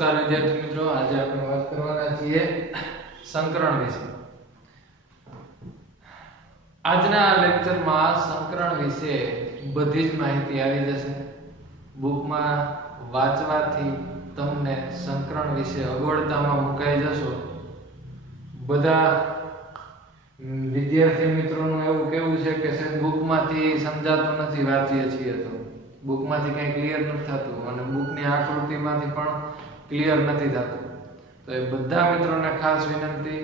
નમસ્કાર વિદ્યાર્થી મિત્રો, આજે આપણે વાત કરવાના છીએ સંકરણ વિશે। આજના લેક્ચરમાં સંકરણ વિશે બધી જ માહિતી આવી જશે। બુકમાં વાંચવાથી તમને સંકરણ વિશે અગવડતામાં મુકાઈ જશો। બધા વિદ્યાર્થી મિત્રોનું એવું કહેવું છે કે સાહેબ બુકમાંથી સમજાતું નથી, વાંચીએ છીએ તો બુકમાંથી કંઈ ક્લિયર નથી થતું અને બુકની આકૃતિમાંથી પણ ક્લિયર નથી થતું। તો એ બધા મિત્રોને ખાસ વિનંતી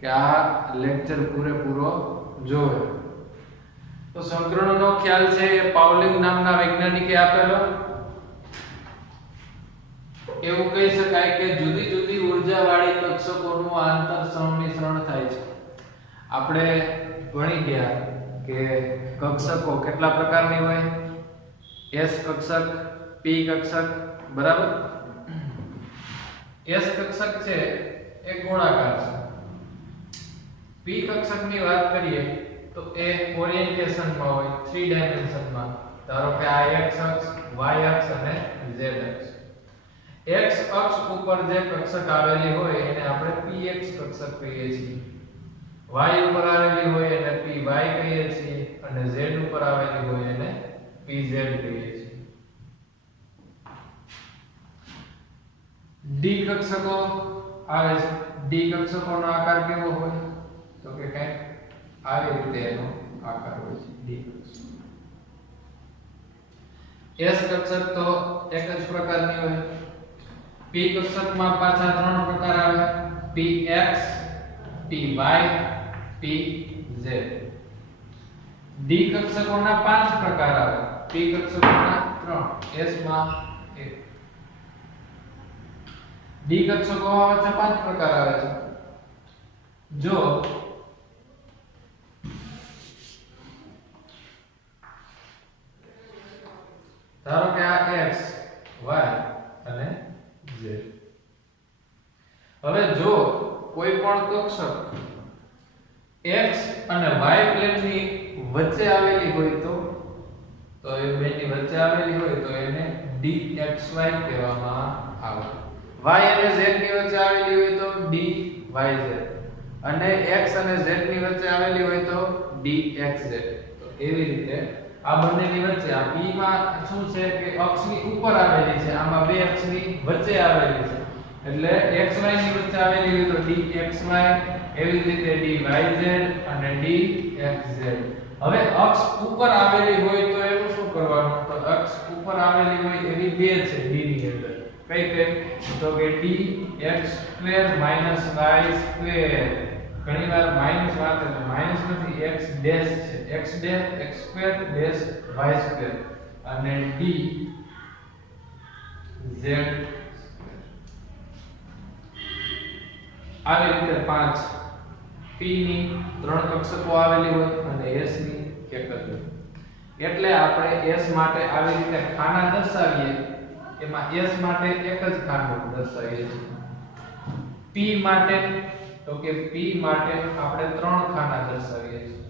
કે આ લેક્ચર પૂરેપૂરો જોવે। તો સંકરણનો ખ્યાલ છે એ પાઉલિંગ નામના વૈજ્ઞાનિકે આપેલો। એવું કહી શકાય કે જુદી જુદી ઉર્જાવાળી કક્ષકોનું આંતર સંમિશ્રણ થાય છે। આપણે ભણી ગયા કે કક્ષકો કેટલા પ્રકારની હોય, S કક્ષક, P કક્ષક, બરાબર। S કક્ષક છે એ ગોળાકાર છે। P કક્ષકની વાત કરીએ તો એ ઓરિએન્ટેશનમાં હોય, 3 ડાયમેન્શનમાં। ધારો કે આ x અક્ષ, y અક્ષ અને z અક્ષ। x અક્ષ ઉપર જે કક્ષક આવેલી હોય એને આપણે px કક્ષક કહીએ છીએ, y ઉપર આવેલી હોય એને py કહીએ છીએ અને z ઉપર આવેલી હોય એને pz કહીએ છીએ। d કક્ષકો આવે છે। d કક્ષકોનો આકાર કેવો હોય તો કે કંઈક આવી રીતે એનો આકાર હોય છે d કક્ષક। s કક્ષક તો એક જ પ્રકારની હોય। p કક્ષકમાં પાછા 3 પ્રકાર આવે, px, py, pz। d કક્ષકોના 5 પ્રકાર આવે, p કક્ષકોના 3, s માં 1। d કક્ષકોમાં પાછા 5 પ્રકાર આવે છે। જો ધારો કે આ x, y અને z। હવે જો કોઈ પણ કક્ષક x અને y પ્લેનની વચ્ચે આવેલી હોય તો એ બેની વચ્ચે આવેલી હોય તો એને dxy કહેવામાં આવે। y અને z ની વચ્ચે આવેલી હોય તો dyz અને x અને z ની વચ્ચે આવેલી હોય તો dxz। તો એવી રીતે આ બંનેની વચ્ચે આ p માં શું છે કે અક્ષની ઉપર આવેલી છે, આમાં બે અક્ષની વચ્ચે આવેલી છે એટલે xy ની વચ્ચે આવેલી હોય તો dxy, એવી રીતે dyz અને dxz। હવે અક્ષ ઉપર આવેલી હોય તો એનું શું કરવાનું, તો અક્ષ ઉપર આવેલી હોય એવી બે છે d ની અંદર, કઈ કઈ તો કે dx² y²। ઘણીવાર માઈનસ વાંચે તો માઈનસ નથી, x ડેશ છે, x dash x² dash y² અને dz। આવી રીતે 5 p ની 3 કક્ષકો આવેલી હોય અને s ની એક જ હોય। એટલે આપણે s માટે આવી રીતે ખાના દર્શાવીએ, એમાં s માટે એક જ ખાનું દર્શાવીએ છીએ। p માટે તો કે p માટે આપણે 3 ખાના દર્શાવીએ છીએ,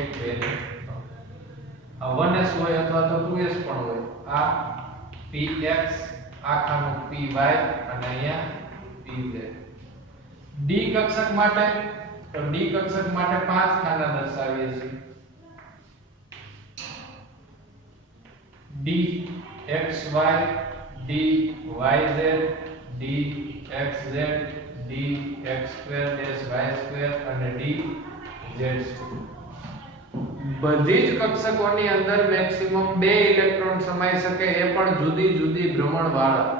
1 2 3। આ 1s હોય અથવા તો 2s પણ હોય। આ px, આ ખાનું py અને અહીંયા pz। d કક્ષક માટે તો d કક્ષક માટે 5 ખાના દર્શાવીએ છીએ, dxy, dyz, dxz, dx² y² અને dz। બધી જ કક્ષકોની અંદર મેક્સિમમ 2 ઇલેક્ટ્રોન સમાઈ શકે, એ પણ જુદી જુદી ભ્રમણવાળા।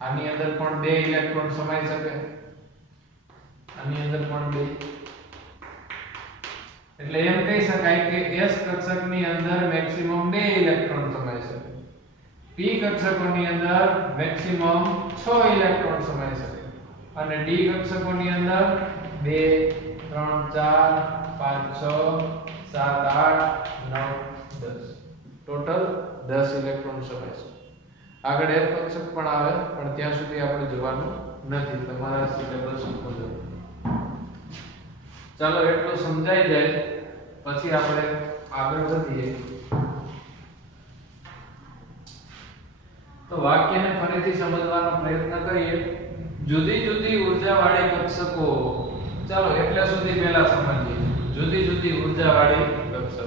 આની અંદર પણ 2 ઇલેક્ટ્રોન સમાઈ શકે, આની અંદર પણ 2। એટલે એમ કહી શકાય કે s કક્ષકની અંદર મેક્સિમમ 2 ઇલેક્ટ્રોન સમાઈ શકે, p કક્ષકોની અંદર મેક્સિમમ 6 ઇલેક્ટ્રોન સમાઈ શકે અને d કક્ષકોની અંદર 2 3 4 5 6 7 8 9 10, ટોટલ 10 ઇલેક્ટ્રોન સમાઈ શકે। આગળ f કક્ષક પણ આવે પણ ત્યાં સુધી આપણે જવાનું નથી, તમારા સિલેબસ મુજબ। ચાલો એટલું સમજાઈ જાય પછી આપણે આગળ વધીએ। તો વાક્યને ફરીથી સમજવાનો પ્રયત્ન કરીએ. જુદી જુદી ઉર્જાવાળી કક્ષકો. ચાલો એટલે સુધી પહેલા સમજીએ. જુદી જુદી ઉર્જાવાળી કક્ષકો.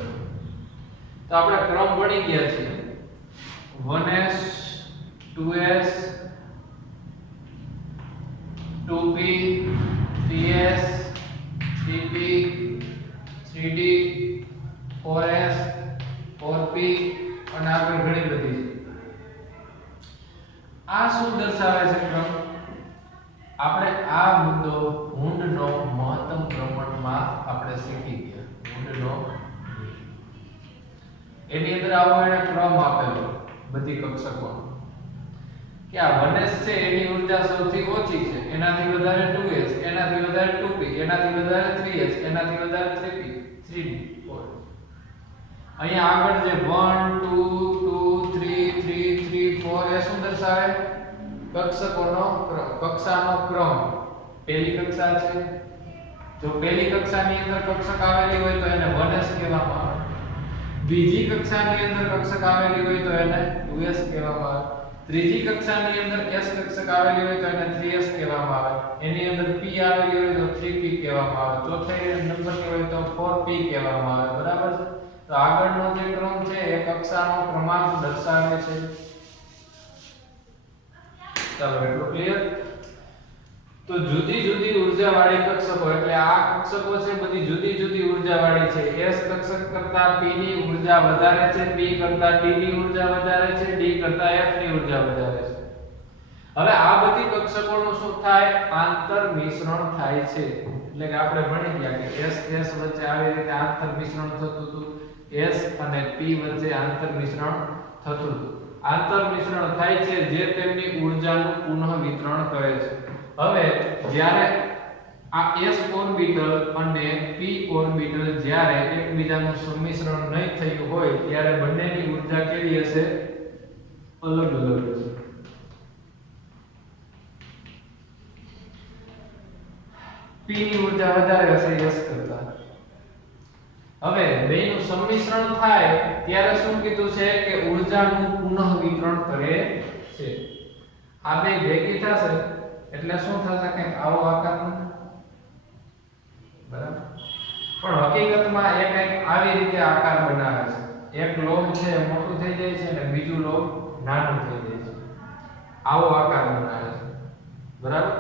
તો આપણે ક્રમ ભણી ગયા છીએ. 1s 2s 2p 3s 3p 3d 4s 4p અને આગળ ઘણી બધી છે. આ શું દર્શાવે છે ક્રમ? આપણે આ મુદ્દો ઊંડનો મહત્તમ પ્રમાણમાં આપણે શીખી ગયા. ઊંડનો એની અંદર આવો એને ક્રમ આપેલો બધી કક્ષકો કે આ 1s છે એની ઊર્જા સૌથી ઓછી છે, એનાથી વધારે 2s, એનાથી વધારે 2p, એનાથી વધારે 3s, એનાથી વધારે 3p 3d 4. અહીંયા આગળ જે 1 2 2 3 3 3 4 એ શું દર્શાવે? કક્ષકોનો ક્રમ, કક્ષાનો ક્રમ. પહેલી કક્ષા છે, જો પહેલી કક્ષાની અંદર કક્ષક આવેલી હોય તો એને 1s કહેવામાં આવે. બીજી કક્ષાની અંદર કક્ષક આવેલી હોય તો એને 2s કહેવામાં આવે. ત્રીજી કક્ષાની અંદર s કક્ષક આવેલી હોય તો એને 3s કહેવામાં આવે. એની અંદર p આવેલી હોય તો 3p કહેવામાં આવે. ચોથા નંબરની હોય તો 4p કહેવામાં આવે. બરાબર છે? તો આગળનો જે ક્રમ છે એ કક્ષાનો ક્રમાંક દર્શાવે છે. ચાલો એટલું ક્લિયર. તો જુદી જુદી ઉર્જાવાળી કક્ષકો એટલે આ કક્ષકો છે બધી જુદી જુદી ઉર્જાવાળી છે. s કક્ષક કરતા p ની ઉર્જા વધારે છે, p કરતા d ની ઉર્જા વધારે છે, d કરતા f ની ઉર્જા વધારે છે. હવે આ બધી કક્ષકોનું શું થાય? આંતર મિશ્રણ થાય છે. એટલે કે આપણે ભણી ગયા કે s વચ્ચે આવી રીતે આંતર મિશ્રણ થતું હતું. s અને p વચ્ચે આંતર મિશ્રણ થતું હતું. આંતર મિશ્રણ થાય છે જે તેમની ઉર્જાનું પુનઃ વિતરણ કરે છે. હવે જ્યારે આ s ઓર્બિટલ અને p ઓર્બિટલ જ્યારે એકબીજાનું સંમિશ્રણ નહીં થયું હોય ત્યારે બંનેની ઉર્જા કેવી હશે? અલગ અલગ હશે. p ની ઉર્જા વધારે હશે s કરતા. હવે બેયનું સંમિશ્રણ થાય ત્યારે શું કીધું છે કે ઉર્જાનું પુનઃ વિતરણ કરે છે. આ બે ભેગી થશે એટલે શું થશે કે આવો આકાર બરાબર. પણ હકીકતમાં એ કંઈક આવી રીતે આકાર બનાવે છે. એક લોબ છે મોટું થઈ જાય છે અને બીજું લોબ નાનું થઈ જાય છે. આવો આકાર બનાવે છે. બરાબર.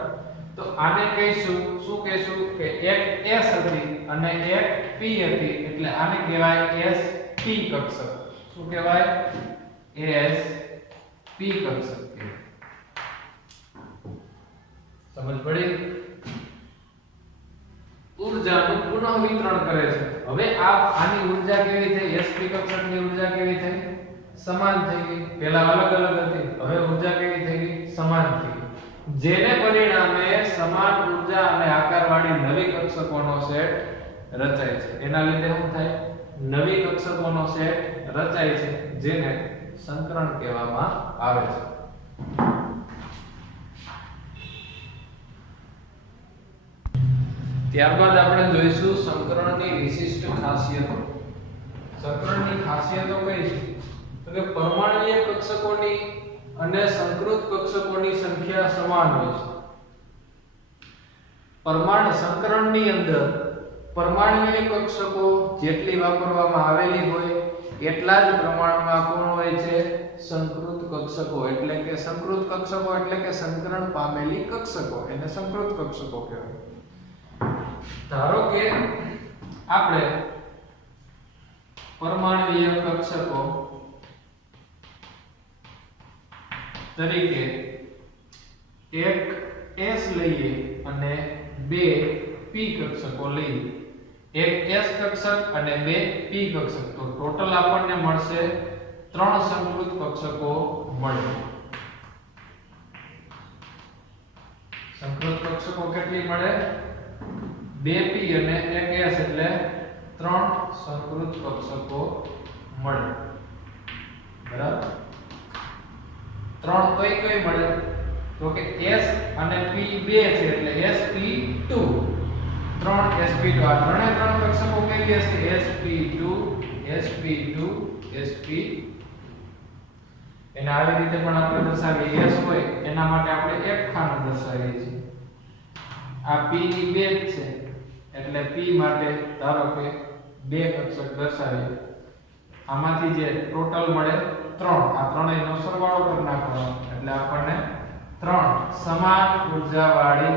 તો આને કહીશું શું કહીશું કે એક s હતી અને એક p હતી એટલે આને કહેવાય sp કક્ષક. શું કહેવાય? sp કક્ષક. સમજ પડી? ઉર્જાનું પુનઃ વિતરણ કરે છે. હવે આની ઉર્જા કેવી થઈ? sp કક્ષકની ઉર્જા કેવી થઈ? સમાન થઈ ગઈ. પહેલા અલગ અલગ હતી, હવે ઉર્જા કેવી થઈ ગઈ? સમાન થઈ ગઈ. જેને પરિણામે સમાન ઉર્જા અને આકારવાળી નવી કક્ષકોનો સેટ રચાય છે. એના લીધે શું થાય? નવી કક્ષકોનો સેટ રચાય છે જેને સંકરણ કહેવામાં આવે છે. ત્યારબાદ આપણે જોઈશું સંકરણની વિશિષ્ટ ખાસિયતો. સંકરણની ખાસિયતો કઈ છે? તો કે પરમાણ્વીય કક્ષકોની અને સંકૃત કક્ષકોની સંખ્યા સમાન હોય છે. સંકરણની અંદર પરમાણ્વીય કક્ષકો જેટલી વાપરવામાં આવેલી હોય એટલા જ પ્રમાણમાં કોણ હોય છે? સંકૃત કક્ષકો. એટલે કે સંકૃત કક્ષકો એટલે કે સંકરણ પામેલી કક્ષકો, એને સંકૃત કક્ષકો કહેવાય. ધારો કે આપણે પરમાણ્વીય કક્ષકો તરીકે એક s લઈએ અને બે p કક્ષકો લઈએ. એક s કક્ષક અને બે p કક્ષક. તો ટોટલ આપણને મળશે 3 સંકૃત કક્ષકો મળે. સંકૃત કક્ષકો કેટલી મળે? 2p અને 1s એટલે 3 સંકૃત કક્ષકો મળે. બરાબર. 3 કઈ મળે? તો કે s અને p 2 છે એટલે sp2. 3 sp2. આ ત્રણે ત્રણ કક્ષકો કેવી હશે? sp2 sp2 sp. એને આવી રીતે પણ આપણે દર્શાવીએ s હોય એના માટે આપણે એક ખાનું દર્શાવીએ છીએ આ p ની બેઝ છે એટલે p માટે ધારો કે બે કક્ષક દર્શાવીએ આમાંથી જે ટોટલ મળે 3 આ ત્રણેયનો સરવાળો કરી નાખવાનો એટલે આપણને 3 સમાન ઊર્જાવાળી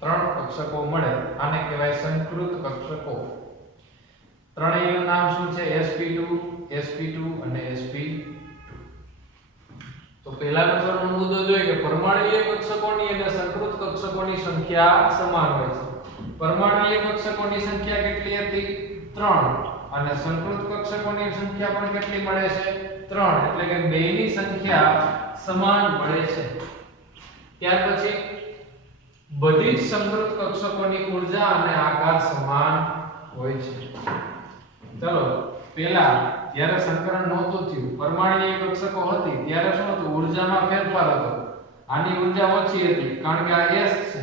3 કક્ષકો મળે આને કહેવાય સંકૃત કક્ષકો ત્રણેયનું નામ શું છે sp2 sp2 અને sp2 તો પહેલા નંબરનો મુદ્દો જોઈએ કે પરમાણુય કક્ષકોની અને સંકૃત કક્ષકોની સંખ્યા સમાન હોય છે પરમાણુય કક્ષકોની સંખ્યા કેટલી હતી 3 અને સંકૃત કક્ષકોની સંખ્યા પણ કેટલી મળે છે 3 એટલે કે બેયની સંખ્યા સમાન મળે છે ત્યાર પછી બધી જ સંકૃત કક્ષકોની ઊર્જા અને આકાર સમાન હોય છે ચલો પહેલા જ્યારે સંકરણ નહોતું થયું પરમાણુય કક્ષકો હતી ત્યારે શું હતું ઊર્જામાં ફેરફાર હતો આની ઊર્જા ઓછી હતી કારણ કે આ s છે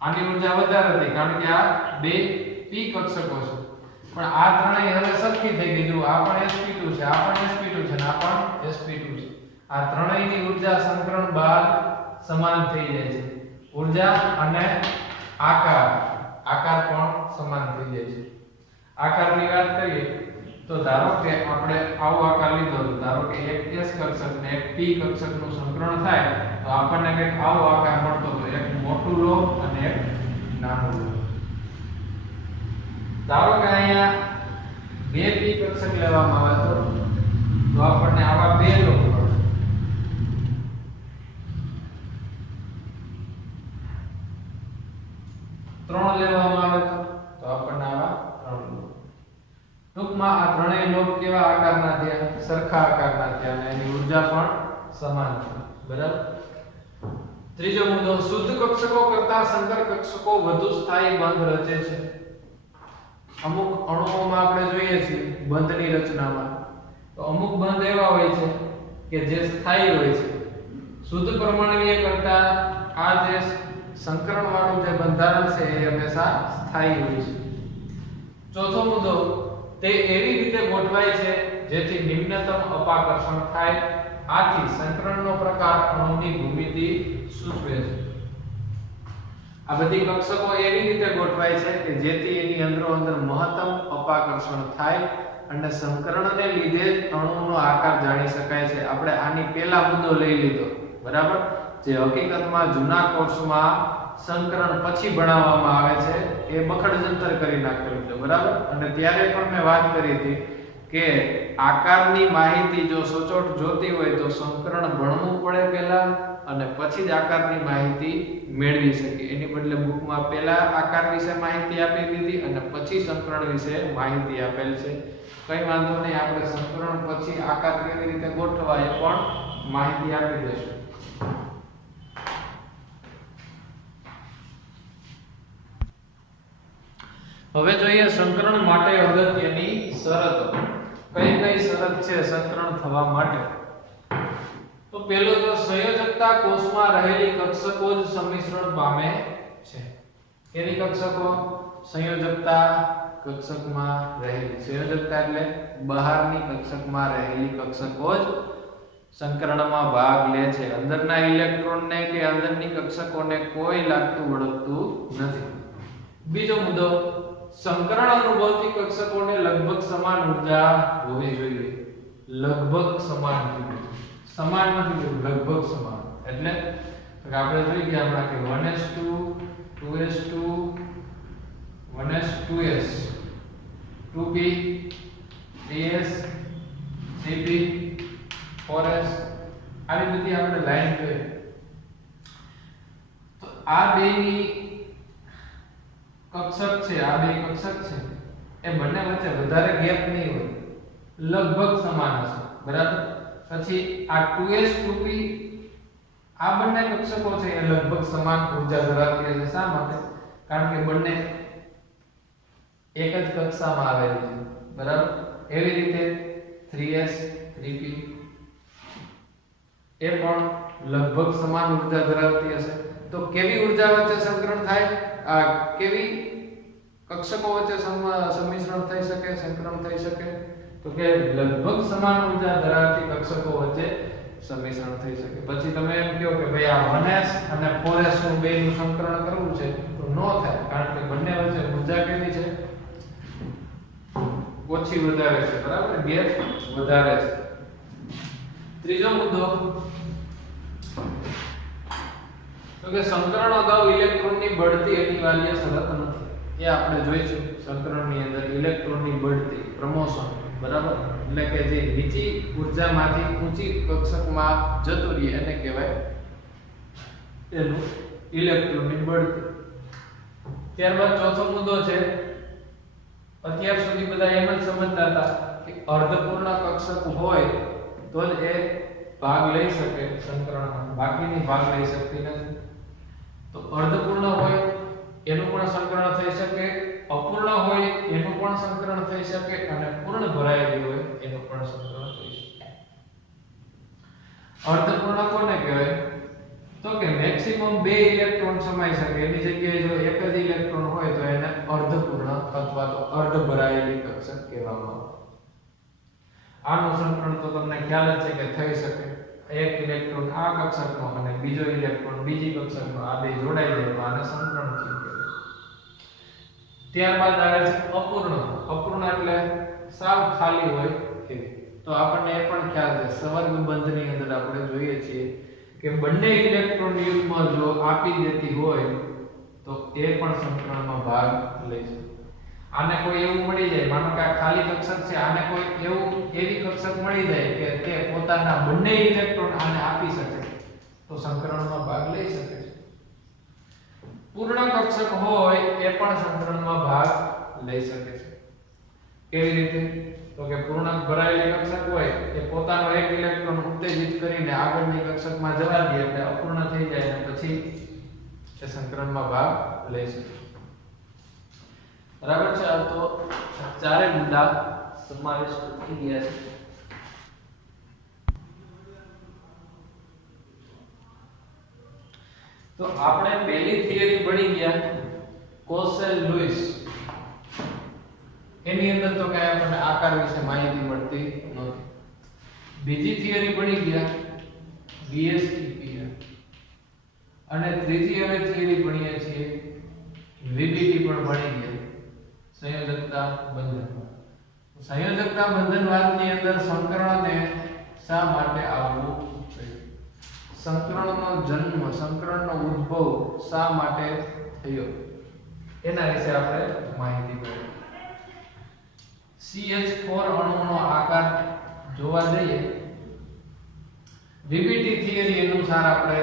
આની ઊર્જા વધારે હતી કારણ કે આ બે p કક્ષકો છે પણ આ ત્રણેય હવે સરખી થઈ ગઈ જો આ પણ sp2 છે આ પણ sp2 છે અને આ પણ sp2 છે આ ત્રણેયની ઊર્જા સંકરણ બાદ સમાન થઈ જાય છે ઊર્જા અને આકાર પણ સમાન થઈ જાય છે આકારની વાત કરીએ તો ધારો કે આપણે આવો આકાર લીધો ધારો કે એક s કક્ષક ને એક p કક્ષકનું સંકરણ થાય તો આપણને કંઈક આવો આકાર મળતો તો એક મોટું લોબ અને એક નાનું લોબ ધારો કે અહીંયા બે p કક્ષક લેવામાં આવે તો આપણને આવા બે લોબ મળશે 3 લેવામાં આવે તો આપણને આવા 3 લોબ ટૂંકમાં આ ત્રણેય લોબ કેવા આકારના થયા સરખા આકારના થયા અને એની ઊર્જા પણ સમાન છે બરાબર ત્રીજો મુદ્દો શુદ્ધ કક્ષકો કરતા સંકર કક્ષકો વધુ સ્થાયી બંધ રચે છે અમુક અણુઓમાં આપણે જોઈએ છીએ બંધની રચનામાં તો અમુક બંધ એવા હોય છે કે જે સ્થાયી હોય છે શુદ્ધ પરમાણુય કરતા આ જે સંકરણ વાળું જે બંધારણ છે એ હંમેશા સ્થાયી હોય છે ચોથો મુદ્દો તે એવી રીતે ગોઠવાય છે જેથી નિમ્નતમ અપાકર્ષણ થાય આથી સંકરણનો પ્રકાર અણુની ભૂમિતિ સૂચવે છે આ બધી કક્ષકો એવી રીતે ગોઠવાય છે કે જેથી એની અંદરો અંદર મહત્તમ અપાકર્ષણ થાય અને સંકરણને લીધે જ અણુનો આકાર જાણી શકાય છે આપણે આની પહેલા મુદ્દો લઈ લીધો બરાબર જે હકીકતમાં જૂના કોર્સમાં સંકરણ પછી ભણાવવામાં આવે છે એ બખડ જંતર કરી નાખેલું છે બરાબર અને ત્યારે પણ મેં વાત કરી હતી કે આકારની માહિતી જો સચોટ જોતી હોય તો સંકરણ ભણવું પડે પહેલા અને પછી જ આકારની માહિતી મેળવી શકે એની બદલે બુકમાં પહેલા આકાર વિશે માહિતી આપી દીધી અને પછી સંકરણ વિશે માહિતી આપેલ છે કઈ વાંધો નહીં આપણે સંકરણ પછી આકાર કેવી રીતે ગોઠવાય એ પણ માહિતી આપી દઈશું હવે જોઈએ સંકરણ માટે અગત્યની શરતો કઈ કઈ શરત છે સંકરણ થવા માટે તો પહેલો તો સંયોજકતા કોષમાં રહેલી કક્ષકો જ સંમિશ્રણ પામે છે કેવી કક્ષકો સંયોજકતા કક્ષકમાં રહેલી સંયોજકતા એટલે બહારની કક્ષકમાં રહેલી કક્ષકો જ સંકરણમાં ભાગ લે છે અંદરના ઇલેક્ટ્રોનને કે અંદરની કક્ષકોને કોઈ લાગતું વળગતું નથી બીજો મુદ્દો સંકરણ અનુભવતી કક્ષકોને લગભગ સમાન ઊર્જા હોવી જોઈએ લગભગ સમાન સમાન નથી લગભગ સમાન એટલે આપણે જોઈ ગયા હમણાં કે 1s2 2s2 1s2s 2p 3s 3p 4s આવી બધી આપણે લાઈન જોઈએ તો આ બેની કક્ષક છે આ બે કક્ષક છે એ બંને વચ્ચે વધારે ગેપ નહીં હોય લગભગ સમાન હશે બરાબર પછી આ 2s 2p આ બંને કક્ષકો છે એ લગભગ સમાન ઊર્જા ધરાવતી હશે શા માટે કારણ કે બંને એક જ કક્ષામાં આવેલી છે બરાબર એવી રીતે 3s 3p એ પણ લગભગ સમાન ઊર્જા ધરાવતી હશે તો કેવી ઊર્જા વચ્ચે સંકરણ થાય કેવી કક્ષકો વચ્ચે સંમિશ્રણ થઈ શકે સંકરણ થઈ શકે તો કે લગભગ સમાન ઊર્જા ધરાવતી કક્ષકો વચ્ચે સમિશ્રણ થઈ શકે. પછી તમે એમ કહો કે ભાઈ આ 1s અને 4s નું બેનું સંકરણ કરવું છે તો નો થાય, કારણ કે બંને વચ્ચે ઊર્જા કેટલી છે? ઓછી વધારે છે, બરાબર? ગેપ વધારે છે. ત્રીજો મુદ્દો તો કે સંકરણ અગાઉ ઇલેક્ટ્રોનની બઢતી અનિવાર્ય શરત નથી. એ આપણે જોઈશું સંકરણની અંદર ઇલેક્ટ્રોનની બઢતી, પ્રમોશન, બરાબર? એટલે કે જે નીચી ઊર્જામાંથી ઊંચી કક્ષકમાં જતું રહે એને કહેવાય એનું ઇલેક્ટ્રોનની બઢતી. ત્યારબાદ ચોથો મુદ્દો છે, અત્યાર સુધી બધા એમ જ સમજતા હતા કે અર્ધપૂર્ણ કક્ષક હોય તો જ એ ભાગ લઈ શકે સંકરણમાં, બાકીની ભાગ લઈ શકતી નથી. તો અર્ધપૂર્ણ હોય એનું પણ સંકરણ થઈ શકે, અપૂર્ણ હોય એનું પણ સંકરણ થઈ શકે અને પૂર્ણ ભરાયેલી હોય એનું પણ સંકરણ થઈ શકે. અર્ધપૂર્ણ કોને કહેવાય? તો કે મેક્સિમમ 2 ઇલેક્ટ્રોન સમાઈ શકે એની જગ્યાએ જો એક જ ઇલેક્ટ્રોન હોય તો એને અર્ધપૂર્ણ અથવા તો અર્ધ ભરાયેલી કક્ષક કહેવામાં આવે. આનું સંકરણ તો તમને ખ્યાલ જ છે કે થઈ શકે. એક ઇલેક્ટ્રોન આ કક્ષકનો અને બીજો ઇલેક્ટ્રોન બીજી કક્ષકનો, આ બે જોડાઈ જાય તો આને સંકરણ થયું કહેવાય. ત્યારબાદ આવે છે અપૂર્ણ. અપૂર્ણ એટલે સાવ ખાલી હોય એવી. તો આપણને એ પણ ખ્યાલ છે, સંવર્ગ બંધની અંદર આપણે જોઈએ છીએ કે બંને ઇલેક્ટ્રોન યુગ્મ જો આપી દેતી હોય તો એ પણ સંકરણમાં ભાગ લે છે. આને કોઈ એવું મળી જાય, માનો કે આ ખાલી કક્ષક છે, આને કોઈ એવી કક્ષક મળી જાય કે તે પોતાના બંને ઇલેક્ટ્રોન આને આપી શકે તો સંકરણમાં ભાગ લઈ શકે છે. પૂર્ણ કક્ષક હોય એ પણ સંકરણમાં ભાગ લઈ શકે છે. કેવી રીતે? તો કે પૂર્ણાંક ભરાયેલી કક્ષક હોય એ પોતાનો એક ઇલેક્ટ્રોન ઉત્તેજિત કરીને આગળની કક્ષકમાં જવા દે એટલે અપૂર્ણ થઈ જાય અને પછી એ સંકરણમાં ભાગ લઈ શકે. બરાબર છે? આ તો ચારે મુદ્દા સમાવિષ્ટ થઈ ગયા છે. તો આપણે પહેલી થિયરી ભણી ગયા કોસેલ લુઈસ. એની અંદર તો કઈ આપણને આકાર વિશે માહિતી મળતી નથી. બીજી થિયરી ભણી ગયા VSEPR અને ત્રીજી હવે થિયરી ભણીએ છીએ VBT પણ ભણી ગયા, સંયોજકતા બંધન. સંયોજકતા બંધનવાદની અંદર સંકરણને શા માટે આવવું જોઈએ? સંકરણનો જન્મ, સંકરણનો ઉદ્ભવ શા માટે થયો? એના વિશે આપણે માહિતી મેળવીએ. CH4 અણુનો આકાર જોવા જઈએ VBT થિયરી અનુસાર આપણે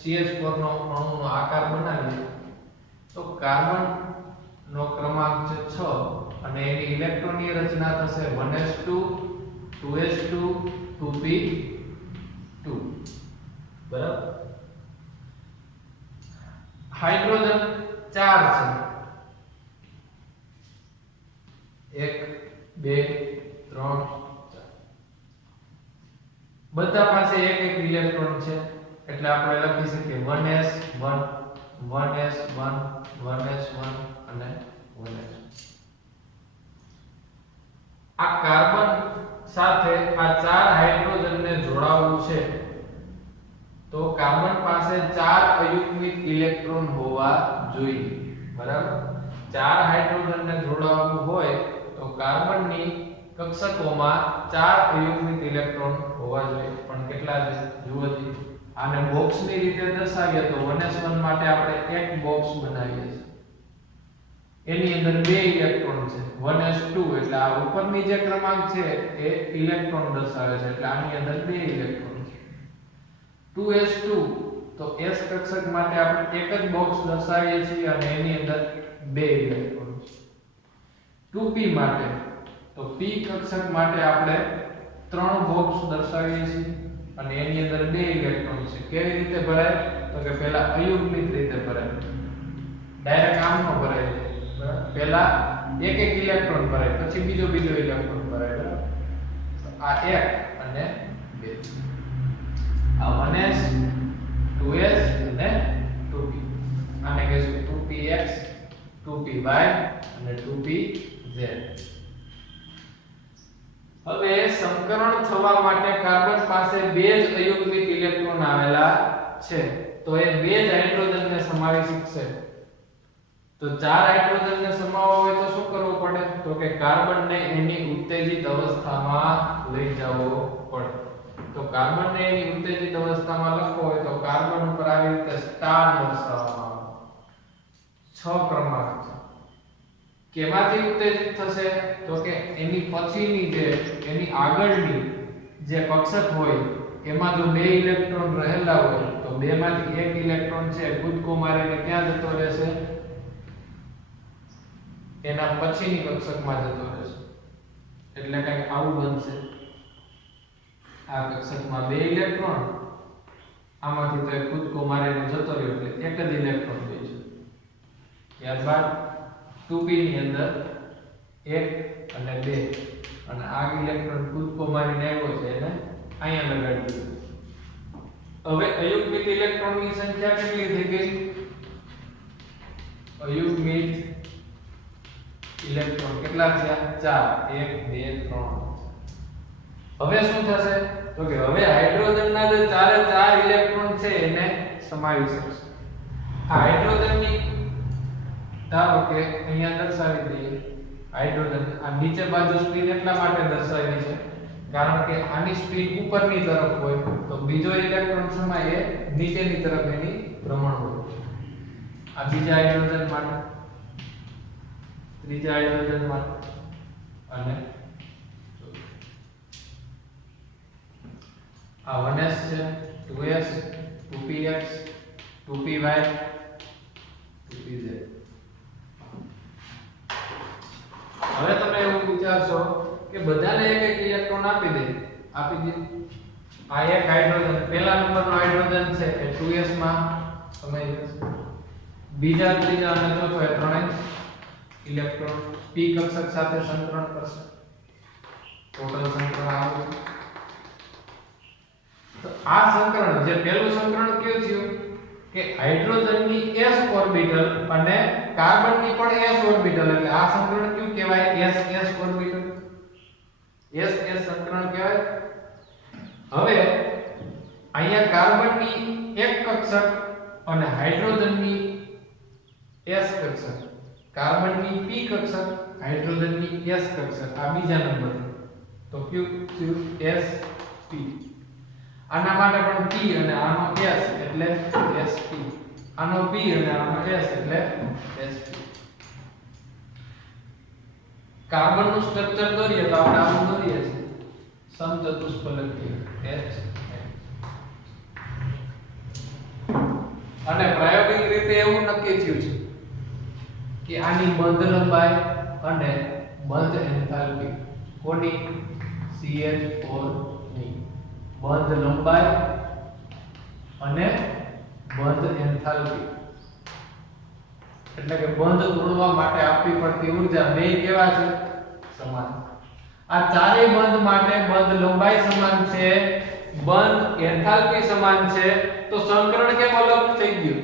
CH4 નો અણુનો આકાર બનાવીએ તો કાર્બન નો ક્રમાંક છે 6 અને એની ઇલેક્ટ્રોનની રચના થશે 1s2 2s2 2p2. બરાબર? હાઇડ્રોજન 4 છે, 1 2 3 4 બધા પાસે એક ઇલેક્ટ્રોન છે એટલે આપણે લખી શકીએ 1s1 1s1 1s1 અને 1s. આ કાર્બન સાથે આ 4 હાઇડ્રોજનને જોડાવવું છે તો કાર્બન પાસે 4 અયુગ્મિત ઇલેક્ટ્રોન હોવા જોઈએ. બરાબર? 4 હાઇડ્રોજનને જોડાવવું હોય તો કાર્બનની કક્ષકોમાં 4 અયુગ્મિત ઇલેક્ટ્રોન હોવા જોઈએ. પણ કેટલા છે જુઓ જી. આને બોક્સની રીતે દર્શાવીએ તો 1s1 માટે આપણે એક બોક્સ બનાવીએ છીએ. એની અંદર 2 ઇલેક્ટ્રોન છે. 1s2 એટલે આ ઉપરની જે ક્રમાંક છે એ ઇલેક્ટ્રોન દર્શાવે છે એટલે આની અંદર 2 ઇલેક્ટ્રોન છે. 2s2 તો s કક્ષક માટે આપણે એક જ બોક્સ દર્શાવીએ છીએ અને એની અંદર 2 ઇલેક્ટ્રોન છે. 2p માટે તો p કક્ષક માટે આપણે 3 બોક્સ દર્શાવીએ છીએ અને એની અંદર 2 ઇલેક્ટ્રોન છે. કેવી રીતે ભરાય? તો કે પહેલા અયુગ્મિત રીતે ભરાય. ડાયરેક્ટ આમ નો ભરાય. બરાબર? પહેલા એક ઇલેક્ટ્રોન ભરાય પછી બીજો ઇલેક્ટ્રોન ભરાય. બરાબર? આ 1 અને 2. આ 1s 2s અને 2p. આને કહીશું 2px 2py અને 2pz. હવે સંકરણ થવા માટે કાર્બન પાસે બે જ અયુગ્મિક ઇલેક્ટ્રોન આવેલા છે, તો એ બે જ હાઇડ્રોજનને સમાવી શકશે. તો ચાર હાઇડ્રોજનને સમાવવા હોય તો શું કરવું પડે? તો કે કાર્બનને એની ઉત્તેજિત અવસ્થામાં લઈ જવો પડે. તો કાર્બનને એની ઉત્તેજિત અવસ્થામાં લખવો હોય તો કાર્બન ઉપર આવી રીતે સ્ટાર દર્શાવવામાં આવે. 6 ક્રમાંક છે. કેમાંથી ઉત્તેજિત થશે? તો કે એની પછીની એની આગળની જે કક્ષક હોય એમાં જો બે ઇલેક્ટ્રોન રહેલા હોય તો બે માંથી એક ઇલેક્ટ્રોન છે કૂદકો મારીને ક્યાં જતો રહેશે? એના પછીની કક્ષકમાં જતો રહેશે. એટલે કંઈક આવું બનશે. આ કક્ષકમાં બે ઇલેક્ટ્રોન, આમાંથી તો એક કૂદકો મારીને જતો રહ્યો એટલે એક જ ઇલેક્ટ્રોન હોય છે. ત્યારબાદ 2p ની અંદર 1 અને 2 અને આ ઇલેક્ટ્રોન કૂદકો મારીને આવ્યો છે એને અહીંયા લગાડી દીધું. હવે અયુગ્મિક ઇલેક્ટ્રોનની સંખ્યા કેટલી થઈ ગઈ? અયુગ્મિક ઇલેક્ટ્રોન કેટલા થયા? 4 1 2 3. હવે શું થશે? તો કે હવે હાઇડ્રોજનના જે ચારે ચાર ઇલેક્ટ્રોન છે એને સમાવી શકશે. આ હાઇડ્રોજનની ધારો કે અહીંયા દર્શાવી દઈએ. હાઇડ્રોજન આ નીચે બાજુ સ્પિન એટલા માટે દર્શાવી છે કારણ કે આની સ્પિન ઉપરની તરફ હોય તો બીજો ઇલેક્ટ્રોન સમાય એ નીચેની તરફ એની ભ્રમણ હોય. આ બીજા હાઇડ્રોજન માટે, ત્રીજા હાઇડ્રોજન માટે અને આ 1s છે, 2s, 2px, 2py, 2pz. હવે તમે એવું વિચારશો કે બધાને એક એક ઇલેક્ટ્રોન આપી દે. આ એક હાઇડ્રોજન પહેલા નંબરનો હાઇડ્રોજન છે એ 2s માં સમાઈ જશે. બીજા, ત્રીજા અને ચોથો એ ત્રણેય ઇલેક્ટ્રોન p કક્ષક સાથે સંકરણ કરશે. ટોટલ સંકરણ આવે. તો આ સંકરણ જે પહેલું સંકરણ કયું થયું કે હાઇડ્રોજનની s ઓર્બિટલ અને કાર્બનની પણ s ઓર્બિટલ, એટલે આ સંકરણ કયું કહેવાય? s ઓર્બિટલ, s સંકરણ કહેવાય. હવે અહીંયા કાર્બનની એક કક્ષક અને હાઇડ્રોજનની s કક્ષક, કાર્બનની p કક્ષક, હાઇડ્રોજનની s કક્ષક, આ બીજા નંબર. તો કયું થયું? sp. આના માટે પણ p અને આનો s એટલે sp. આનો p અને આનો s એટલે sp. કાર્બનનું સ્ટ્રક્ચર દોરીએ તો આપણે આવું દોરીએ છીએ સમચતુષ્ફલકીય H. અને પ્રાયોગિક રીતે એવું નક્કી થયું છે કે આની બંધ લંબાઈ અને બંધ એન્થાલ્પી કોની? CH4 ની બંધ લંબાઈ અને બંધ એન્થાલ્પી એટલે કે બંધ તોડવા માટે આપવી પડતી ઊર્જા બે કેવા છે? સમાન. આ ચારેય બંધ માટે બંધ લંબાઈ સમાન છે, બંધ એન્થાલ્પી સમાન છે, તો સંકરણ કેમ અલગ થઈ ગયું?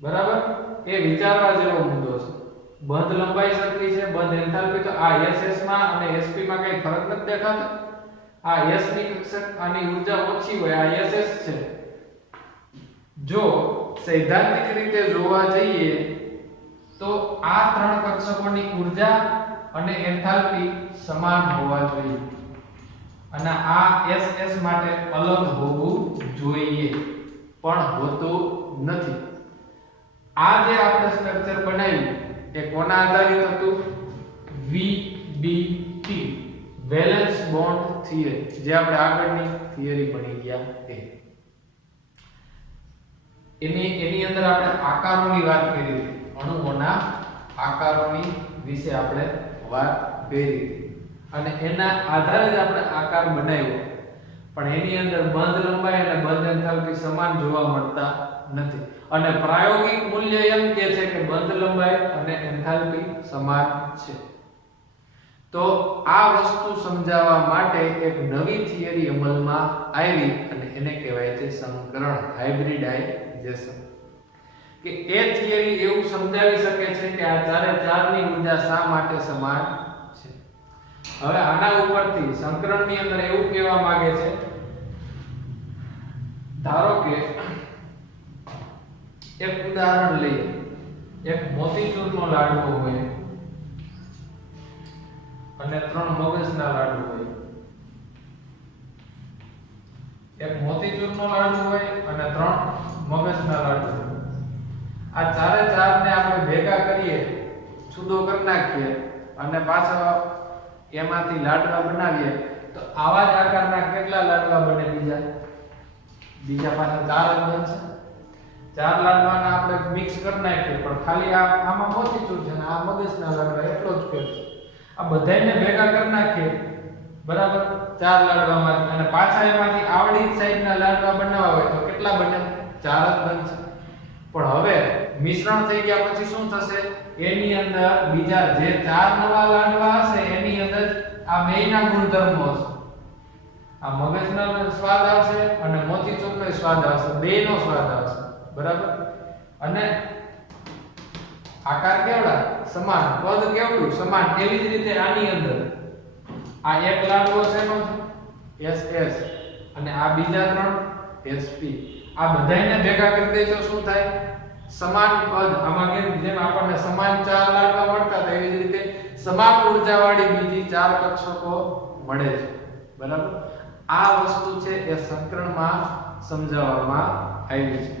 બરાબર? એ વિચારવા જેવો મુદ્દો છે. બંધ લંબાઈ સરખી છે, બંધ એન્થાલ્પી, તો આ SS માં અને SP માં કઈ ફરક નથી દેખાતો? આ S ની કક્ષક આની ઊર્જા ઓછી હોય, આ SS છે. જો સૈદ્ધાંતિક રીતે જોવા જઈએ તો આ ત્રણ કક્ષકોની ઊર્જા અને એન્થાલ્પી સમાન હોવા જોઈએ અને આ SS માટે અલગ હોવું જોઈએ, પણ હોતું નથી. આ જે આપણે સ્ટ્રક્ચર બનાવ્યું એ કોના આધારિત હતું? VBT, વેલેન્સ બોન્ડ થિયરી, જે આપણે આગળની થિયરી ભણી ગયા તે. એની અંદર આપણે આકારોની વાત કરી હતી, અણુઓના આકારોની વિશે આપણે વાત કરી હતી અને એના આધારે જ આપણે આકાર બનાવ્યો. પણ એની અંદર બંધ લંબાઈ અને બંધ એન્થાલ્પી સમાન જોવા મળતા નથી અને પ્રાયોગિક મૂલ્ય એમ કહે છે કે બંધ લંબાઈ અને એન્થાલ્પી સમાન છે. તો આ વસ્તુ સમજાવવા માટે એક નવી થિયરી અમલમાં આવી અને એને કહેવાય છે સંકરણ, હાઇબ્રિડાઇઝેશન. કે એ થિયરી એવું સમજાવી શકે છે કે આ ચારે ચારની ઊર્જા શા માટે સમાન છે. હવે આના ઉપરથી સંકરણની અંદર એવું કહેવા માંગે છે, ધારો કે એક ઉદાહરણ લઈએ, એક મોતીચૂરનો લાડવો હોય અને 3 મગજના લાડુ હોય. એક મોતીચૂરનો લાડુ હોય અને 3 મગજના લાડુ હોય. આ ચારે ચારને આપણે ભેગા કરીએ, છૂદો કરી નાખીએ અને પાછા એમાંથી લાડવા બનાવીએ તો આવા જ આકારના કેટલા લાડવા બને? બીજા પાછા 4 જ બનશે. 4 લાડવાના આપણે મિક્સ કરી નાખીએ, પણ ખાલી આમાં મોતીચૂર છે ને આ મગજના લાડવા, એટલો જ ફેર છે. આ બધાયને ભેગા કરી નાખીએ, બરાબર, 4 લાડવામાંથી, અને પાછા એમાંથી આવડી સાઈઝના લાડવા બનાવવા હોય તો કેટલા બને? 4 જ બનશે. પણ હવે મિશ્રણ થઈ ગયા પછી શું થશે? એની અંદર બીજા જે 4 નવા લાડવા હશે એની અંદર આ બેયના ગુણધર્મો હશે. આ મગજનો સ્વાદ આવશે અને મોતીચૂરનો સ્વાદ આવશે, બેયનો સ્વાદ આવશે, બરાબર. અને આકાર કેવડા? સમાન. કદ કેવડું? સમાન. એવી જ રીતે આની અંદર આ એક લાડવો શેનો છે? SS. અને આ બીજા 3 SP. આ બધાયને ભેગા કરી દેજો, શું થાય? સમાન કદ. આમાં જેમ આપણને સમાન 4 લાડવા મળતા હતા એવી જ રીતે સમાન ઊર્જાવાળી બીજી 4 કક્ષકો મળે છે, બરાબર. આ વસ્તુ છે એ સંકરણમાં સમજાવવામાં આવી છે.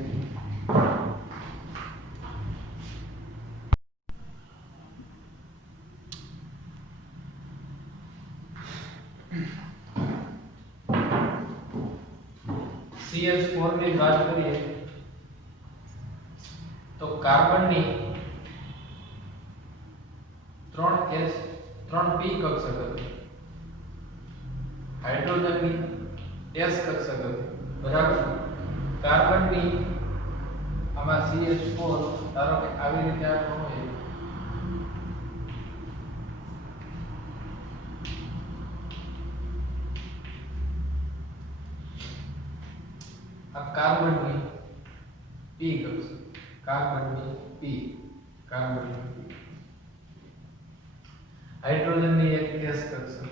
CH4 ની વાત કરીએ તો કાર્બનની 3S 3p કક્ષક હતી, હાઇડ્રોજનની S કક્ષક હતી, બરાબર. કાર્બનની આમાં CH4 ધારો કે આવી રીતે આપણો હોય, આ કાર્બનની p કક્ષક, કાર્બનની p, કાર્બનની p, હાઇડ્રોજનની એક S કક્ષક,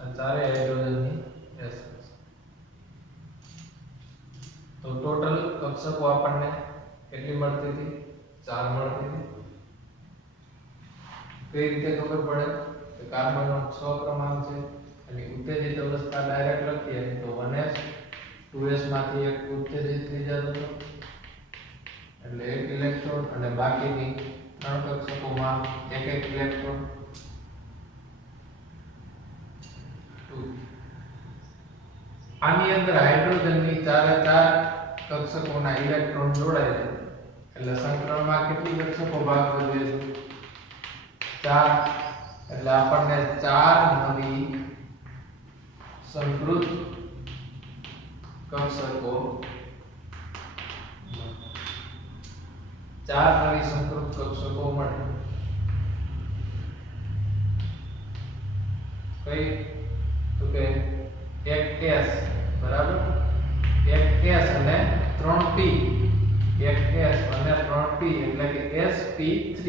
આ ચારે હાઇડ્રોજનની S કક્ષક. તો ટોટલ કક્ષકો આપણને કેટલી મળતી હતી? 4 મળતી હતી. કઈ રીતે ખબર પડે કે કાર્બનનો 6 ક્રમાંક છે અને ઉત્તેજિત અવસ્થા ડાયરેક્ટ લખીએ તો 1s 2s માંથી એક ઉત્તેજિત થઈ જતો હતો એટલે એક ઇલેક્ટ્રોન, અને બાકીની 3 કક્ષકોમાં એક ઇલેક્ટ્રોન. આની અંદર હાઇડ્રોજનની 4 કક્ષકોના ઇલેક્ટ્રોન જોડાય છે એટલે સંકરણમાં કેટલી કક્ષકો ભાગ ભજવે છે? 4. એટલે આપણને 4 નવી સંકૃત કક્ષકો, 4 નવી સંકૃત કક્ષકો મળે. કઈ? તો કે એક S, બરાબર, એક S અને 3p, એક S અને 3p એટલે કે sp3,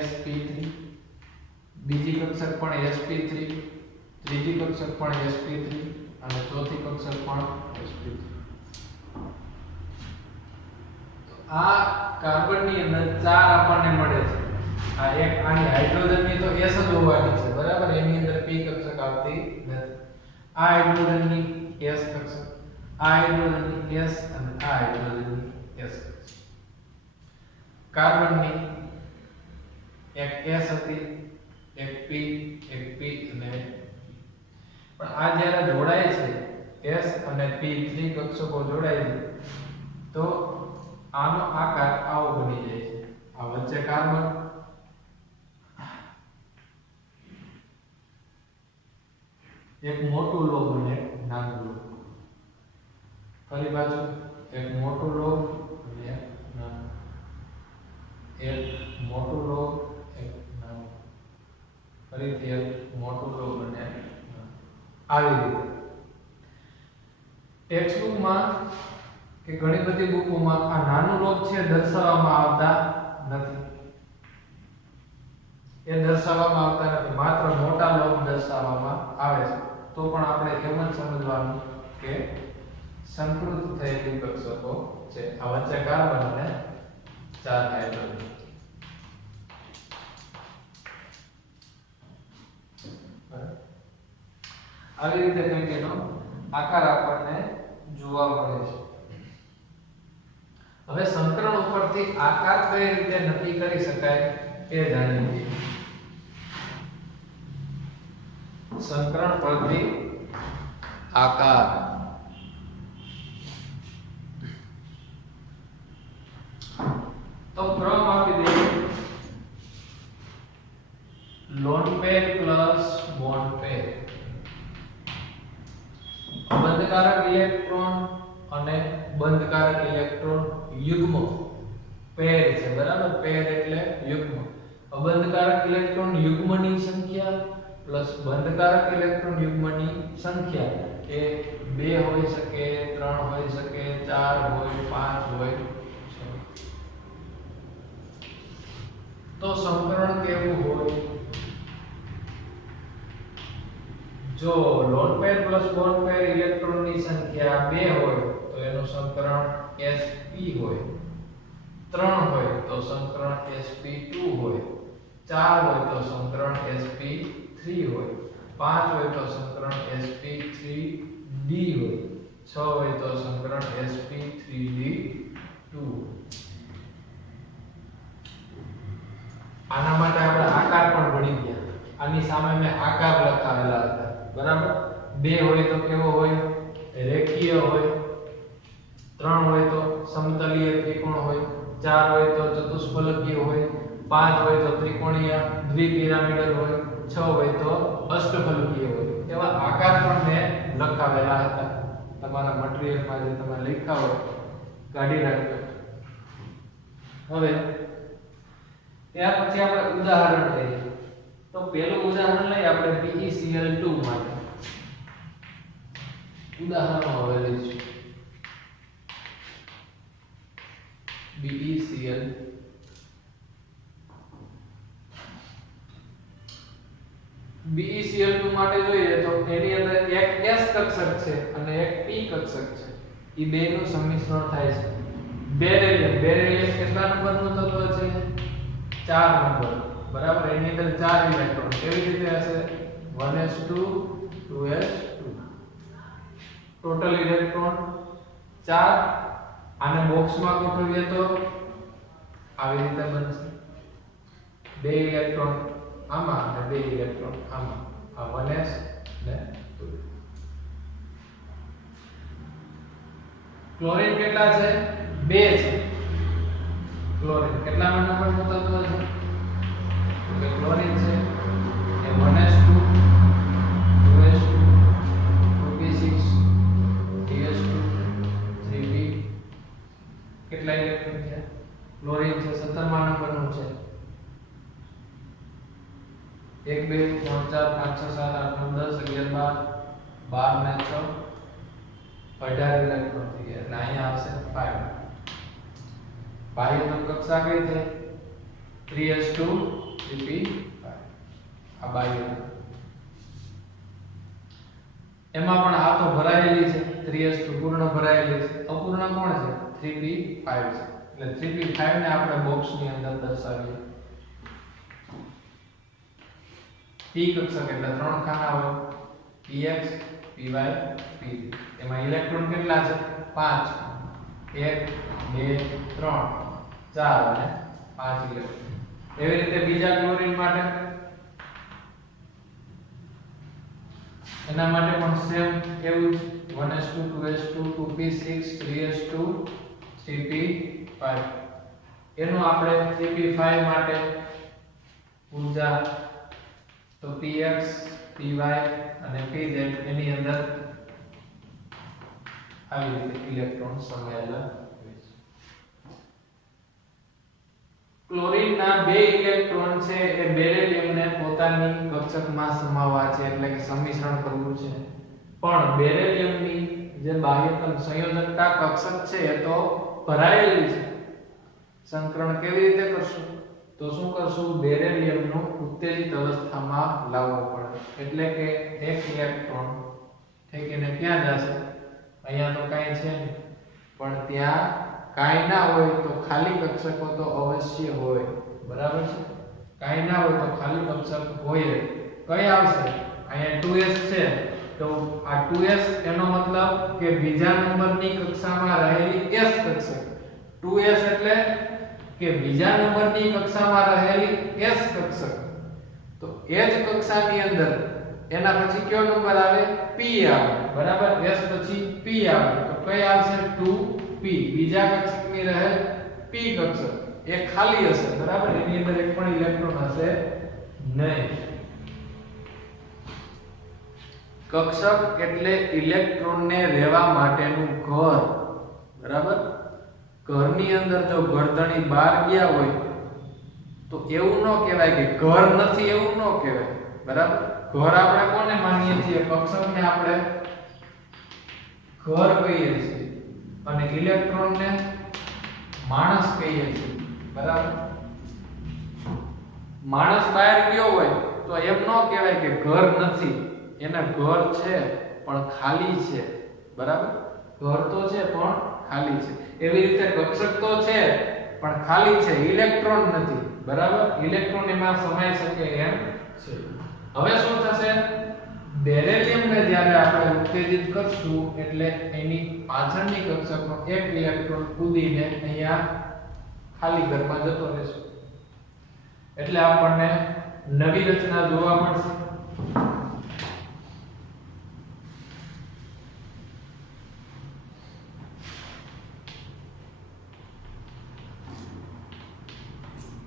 sp3. બીજી કક્ષક પણ sp3, ત્રીજી કક્ષક પણ sp3 અને ચોથી કક્ષક પણ sp3. તો આ કાર્બનની અંદર 4 આપણને મળે છે. આ એક આની હાઇડ્રોજનની તો S જ હોવાની છે, બરાબર, એની અંદર p કક્ષક આવતી નથી. આ હાઇડ્રોજનની S કક્ષક, આ હાઇડ્રોજનની S અને આ હાઇડ્રોજનની S કક્ષક. કાર્બનની એક S હતી, એક p અને પણ આ જ્યારે જોડાય છે S અને p 3 કક્ષકો જોડાય છે તો આનો આકાર આવો બની જાય છે. આ વચ્ચે કાર્બન, એક મોટું લોહ અને એક નાનું લોહ. ફરી પાછું એક મોટું લોહ અને એક નાનું, એક મોટું લોહ, એક નાનું, ફરીથી એક મોટું લોહ અને આવી રીતે. ટેક્સ્ટબુકમાં કે ઘણી બધી બુકોમાં આ નાનું લોહ છે દર્શાવવામાં આવતા નથી. એ દર્શાવવામાં આવતા નથી, માત્ર મોટા લોબ દર્શાવવામાં આવે છે. તો પણ આપણે એમ જ સમજવાનું કે સંકૃત થયેલી કક્ષકો છે. આ વચ્ચે કાર્બન અને 4 હાઇડ્રોજન. આવી રીતે કંઈક એનો આકાર આપણને જોવા મળે છે. હવે સંકરણ ઉપરથી આકાર કઈ રીતે નક્કી કરી શકાય એ જાણી લઈએ. સંકરણ પરથી આકાર. તો ક્રમ આપી દઈએ. લોન પેર પ્લસ બોન્ડ પેર. બંધકારક ઇલેક્ટ્રોન અને બંધકારક ઇલેક્ટ્રોન યુગ્મ પેર છે, બરાબર. પેર એટલે યુગ્મ. અબંધકારક ઇલેક્ટ્રોન યુગ્મની સંખ્યા પ્લસ બંધકારક ઇલેક્ટ્રોન યુગ્મની સંખ્યા એ 2 હોઈ શકે, 3 હોઈ શકે, 4 હોય, 5 હોય, 6. તો સંકરણ કેવું હોય? જો લોન પેર પ્લસ બોન્ડ પેર ઇલેક્ટ્રોનની સંખ્યા 2 હોય તો એનું સંકરણ sp હોય. 3 હોય તો સંકરણ sp2 હોય. 4 હોય તો સંકરણ sp3 હોય. 5 હોય તો સંકરણ sp3d હોય. 6 હોય તો સંકરણ sp3d2. આના માટે આપણે આકાર પણ ભણી ગયા. આની સામે મેં આકાર લખાવેલા હતા, બરાબર. 2 હોય તો કેવો હોય? રેખીય હોય. 3 હોય તો સમતલીય ત્રિકોણ હોય. 4 હોય તો ચતુષ્ફલકીય હોય. 5 હોય તો ત્રિકોણીય દ્વિપિરામિડલ હોય. 6 હોય તો અષ્ટફલકીય હોય. એવા આકાર પણ મેં લખાવેલા હતા. તમારા મટીરીયલમાં જે તમે લખ્યા હોય કાઢી નાખજો. હવે ત્યાર પછી આપણે ઉદાહરણ લઈએ. તો પહેલું ઉદાહરણ લઈએ આપણે PeCl2 માટે. ઉદાહરણો હવે લઈશું. BeCl BeCl2 માટે જોઈએ તો એની અંદર એક S કક્ષક છે અને એક P કક્ષક છે. એ બેનું સંમિશ્રણ થાય છે. બેરિલિયમ કેટલા નંબરનું તત્વ છે? 4 નંબર, બરાબર. એની અંદર 4 ઇલેક્ટ્રોન. કેવી રીતે હશે? 1s2 2s2. Total electron 4. આને બોક્સમાં ગોઠવીએ તો આવી રીતે બનશે. 2 ઇલેક્ટ્રોન આમાં અને 2 ઇલેક્ટ્રોન આમાં. આ 1s ને 2. ક્લોરીન કેટલા છે? 2 છે. ક્લોરીન કેટલામા નંબરનું તત્વ છે? તો કે ક્લોરીન છે એ 1s2 2s2 2p6 ds2 3p. કેટલા ઇલેક્ટ્રોન છે? ક્લોરીન છે 17મા નંબરનું છે. 1 2 3 4 5 6 7 8 9 10 11 12 ને 6 18 ઇલેક્ટ્રોન થઈ ગયા. એટલે અહીંયા આવશે 5. બાહ્ય કક્ષા કઈ છે? 3s2 3p5. આ બાહ્ય. એમાં પણ આ તો ભરાયેલી છે. 3s2 પૂર્ણ ભરાયેલી છે. અપૂર્ણ કોણ છે? 3p5 છે. એટલે 3p5 ને આપણે બોક્સની અંદર દર્શાવીએ. p કક્ષક એટલે 3 ખાના હોય. px py p. એમાં ઇલેક્ટ્રોન કેટલા છે? 5. 1 2 3 4 અને 5 ઇલેક્ટ્રોન. એવી રીતે બીજા ક્લોરીન માટે એના માટે પણ સેમ એવું જ 1s2 2s2 2p6 3s2 3p5. એનું આપણે 3p5 માટે ઊર્જા તો px py અને pz એની અંદર આવી રીતે ઇલેક્ટ્રોન સમાયેલા હોય છે. ક્લોરીનના 2 ઇલેક્ટ્રોન છે એ બેરિલિયમને પોતાની કક્ષકમાં સમાવવા છે, એટલે કે સંમિશ્રણ કરવું છે. પણ બેરિલિયમની જે બાહ્યતમ સંયોજકતા કક્ષક છે એ તો ભરાયેલી છે. સંકરણ કેવી રીતે કરશું? તો શું કરશું, બેરિલિયમનો ઉત્તેજિત અવસ્થામાં લાવવો પડે, એટલે કે એક ઇલેક્ટ્રોન ઠેકીને ક્યાં જશે, અહીંયા તો કાંઈ છે નહીં, પણ ત્યાં કાંઈ ના હોય તો ખાલી કક્ષકો તો અવશ્ય હોય, બરાબર છે, કાંઈ ના હોય તો ખાલી કક્ષક હોય. કઈ આવશે, અહીંયા 2s છે તો આ 2s એનો મતલબ કે બીજા નંબરની કક્ષામાં રહેલી s કક્ષક, 2s એટલે કે બીજા નંબરની કક્ષામાં રહેલી s કક્ષક, તો એ જ કક્ષાની અંદર એના પછી કયો નંબર આવે, p આવે, બરાબર, s પછી p આવે, તો કઈ આવશે 2p, બીજા કક્ષકની રહેલ p કક્ષક એ ખાલી હશે, બરાબર, એની અંદર એક પણ ઇલેક્ટ્રોન હશે નહીં. કક્ષક એટલે ઇલેક્ટ્રોનને રહેવા માટેનું ઘર, બરાબર. ઘરની અંદર જો ગરદણી બહાર ગયા હોય તો એવું ન કહેવાય કે ઘર નથી, એવું ન કહેવાય, બરાબર. ઘર આપણે કોને માનીએ છીએ, કક્ષકને આપણે ઘર કહીએ છીએ અને ઇલેક્ટ્રોનને માણસ કહીએ છીએ, બરાબર. માણસ બહાર ગયો હોય તો એમ ન કહેવાય કે ઘર નથી, એના ઘર છે પણ ખાલી છે, બરાબર. ઘર તો છે પણ ખાલી છે. એવી રીતે કક્ષક તો છે પણ ખાલી છે, ઇલેક્ટ્રોન નથી, બરાબર. ઇલેક્ટ્રોન એમાં સમાઈ શકે એમ છે. હવે શું થશે, બેરિલિયમને જ્યારે આપણે ઉત્તેજિત કરશું એટલે એની પાછળની કક્ષકનો એક ઇલેક્ટ્રોન કૂદીને અહીંયા ખાલી ઘરમાં જતો રહેશે, એટલે આપણને નવી રચના જોવા મળશે.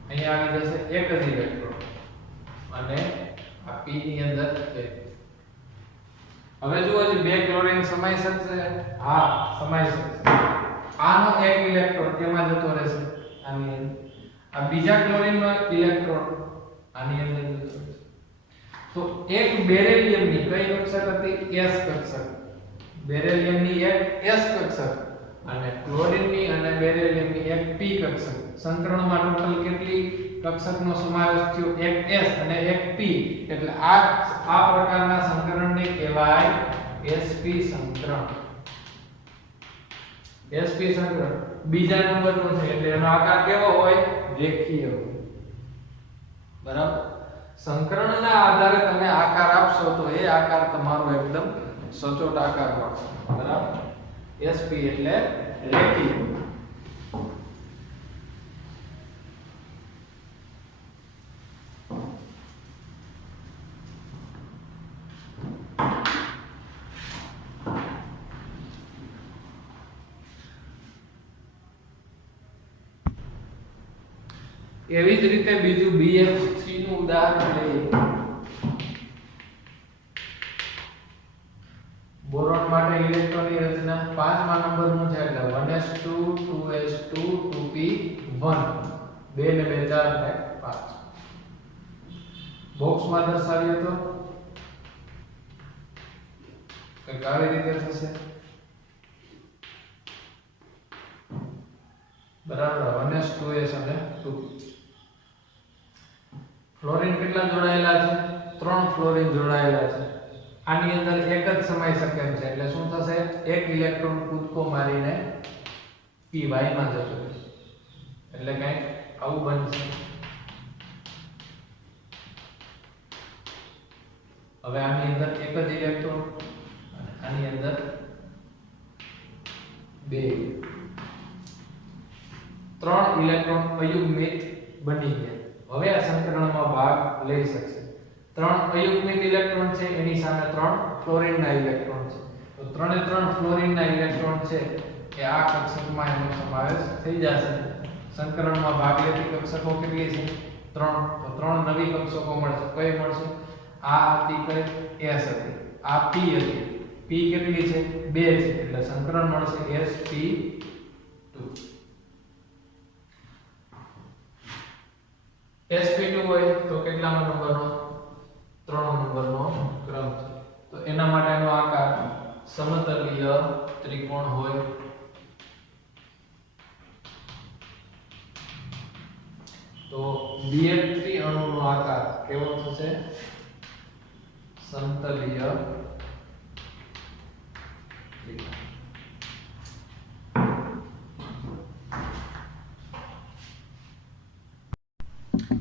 અહીંયા આવી જશે એક જ ઇલેક્ટ્રોન અને આ p ની અંદર છે. હવે જુઓ જે બે ક્લોરીન સમાઈ શકશે, હા સમાઈ શકશે. આનો એક ઇલેક્ટ્રોન કેમાં જતો રહેશે, આની અંદર. આ બીજા ક્લોરીનનો ઇલેક્ટ્રોન આની અંદર જતો રહેશે. તો એક બેરિલિયમની કઈ કક્ષક હતી, s કક્ષક. બેરિલિયમની એક s કક્ષક અને ક્લોરીનની અને બેરિલિયમની એક p કક્ષક. સંકરણમાં ટોટલ કેટલી કક્ષકનો સમાવેશ થયો, એક s અને એક p, એટલે આ પ્રકારના સંકરણને કહેવાય sp સંકરણ. sp સંકરણ બીજા નંબરનો છે એટલે એનો આકાર કેવો હોય, રેખીય હોય, બરાબર. સંકરણના આધારે તમે આકાર આપશો તો એ આકાર તમારો એકદમ સચોટ આકાર મળશે, બરાબર. sp એટલે રેખીય. એવી જ રીતે બીજું BF3 નું ઉદાહરણ લઈએ. બોરોન માટે ઇલેક્ટ્રોનની રચના 5મા નંબરનું છે એટલે 1s2 2s2 2p1 2 ને 2 4 થાય 5. બોક્સમાં દર્શાવીએ તો કંઈક આવી રીતે થશે, બરાબર. 1s 2s અને 2p. ફ્લોરીન કેટલા જોડાયેલા છે, 3 ફ્લોરીન જોડાયેલા છે. આની અંદર એક જ સમાઈ શકે એમ છે એટલે શું થશે, એક ઇલેક્ટ્રોન કૂદકો મારીને p y માં જતો રહેશે, એટલે કંઈક આવું બનશે. હવે આની અંદર એક જ ઇલેક્ટ્રોન અને આની અંદર 2 3 ઇલેક્ટ્રોન અયુગ્મિત બની ગયા. હવે આ સંકરણમાં ભાગ લઈ શકશે. 3 અયુગ્મિત ઇલેક્ટ્રોન છે, એની સામે 3 ફ્લોરીનના ઇલેક્ટ્રોન છે. તો 3 ફ્લોરીનના ઇલેક્ટ્રોન છે એ આ કક્ષકમાં એનો સમાવેશ થઈ જશે. સંકરણમાં ભાગ લેતી કક્ષકો કેટલી છે, 3. તો 3 નવી કક્ષકો મળશે. કઈ મળશે, આ હતી કઈ, s હતી, આ p હતી. p કેટલી છે, 2 છે, એટલે સંકરણ મળશે sp2. sp2 હોય તો કેટલામા નંબરનો, 3 નંબરનો ક્રમ છે. તો એના માટેનો આકાર સમતલીય ત્રિકોણ હોય. તો છે સમતલીય ત્રિકોણ.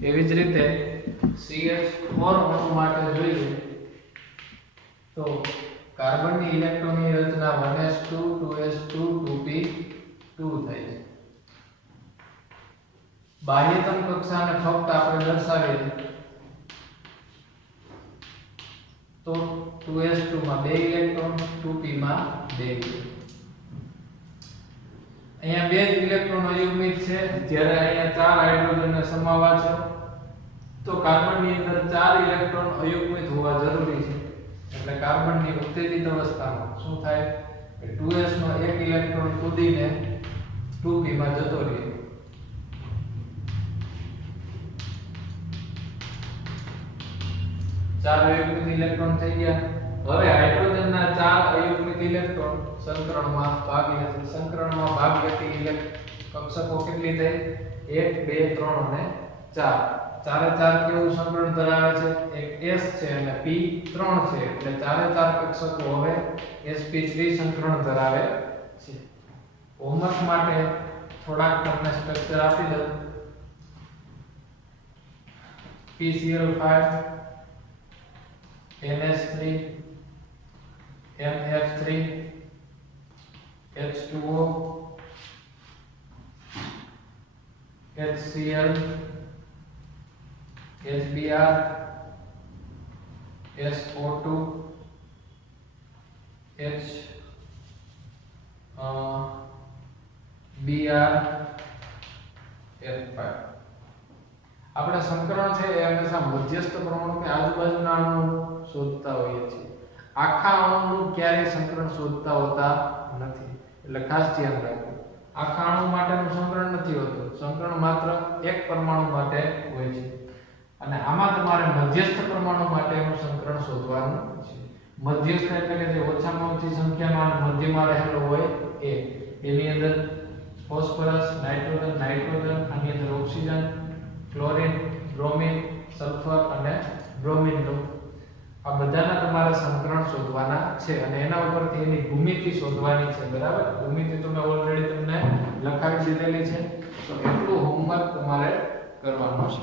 એવી જ રીતે CH4 અણુ માટે જોઈએ તો કાર્બનની ઇલેક્ટ્રોનની રચના 1s2 2s2 2p2 થાય છે. બાહ્યતમ કક્ષાને ફક્ત આપણે દર્શાવીએ તો 2s2 માં 2 ઇલેક્ટ્રોન 2p માં 2 ઇલેક્ટ્રોન. અહીંયા બે જ ઇલેક્ટ્રોન અયુગ્મિક છે જ્યારે અહીંયા 4 હાઇડ્રોજનને સમાવવા છે તો કાર્બનની અંદર 4 ઇલેક્ટ્રોન અયુગ્મિત હોવા જરૂરી છે. એટલે કાર્બનની ઉત્તેજિત અવસ્થામાં શું થાય કે 2s નો એક ઇલેક્ટ્રોન કૂદીને 2p માં જતો રહે. ચાર અયુગ્મિક ઇલેક્ટ્રોન થઈ ગયા. હવે હાઇડ્રોજનના 4 અયુગ્મિક ઇલેક્ટ્રોન સંકરણમાં ભાગ લે છે. સંકરણમાં ભાગ લેતી કક્ષકો કેટલી થઈ 1 2 3 અને 4. ચારે ચાર કેવું સંકરણ ધરાવે છે એક s છે અને p 3 છે એટલે ચારે ચાર કક્ષકો હવે sp3 સંકરણ ધરાવે છે. હોમવર્ક માટે થોડાક તમને સ્ટ્રક્ચર આપી દઉં. PCl5 NH3 NF3 H2O HCl HBr SO2 H Br F5. આપણે સંકરણ છે એ હંમેશા મધ્યસ્થ પરમાણુ કે આજુબાજુના અણુ શોધતા હોઈએ છીએ. આખા અણુનું ક્યારેય સંકરણ શોધતા હોતા નથી. એટલે ખાસ ધ્યાન રાખવું. આખા અણુ માટેનું સંકરણ નથી હોતું. સંકરણ માત્ર એક પરમાણુ માટે હોય છે. અને આમાં તમારે મધ્યસ્થ પરમાણુ માટેનું સંકરણ શોધવાનું છે. મધ્યસ્થ એટલે કે જે ઓછામાં ઓછી સંખ્યામાં મધ્યમાં રહેલો હોય એ. એની અંદર ફોસ્ફરસ, નાઇટ્રોજન, આની અંદર ઓક્સિજન, ક્લોરીન, બ્રોમિન, સલ્ફર અને બ્રોમિનનું આ બધાના તમારે સંકરણ શોધવાના છે અને એના ઉપરથી એની ભૂમિતિ શોધવાની છે. બરાબર, ભૂમિતિ તો મેં ઓલરેડી તમને લખાવી દીધેલી છે. તો એટલું હોમવર્ક તમારે કરવાનું છે.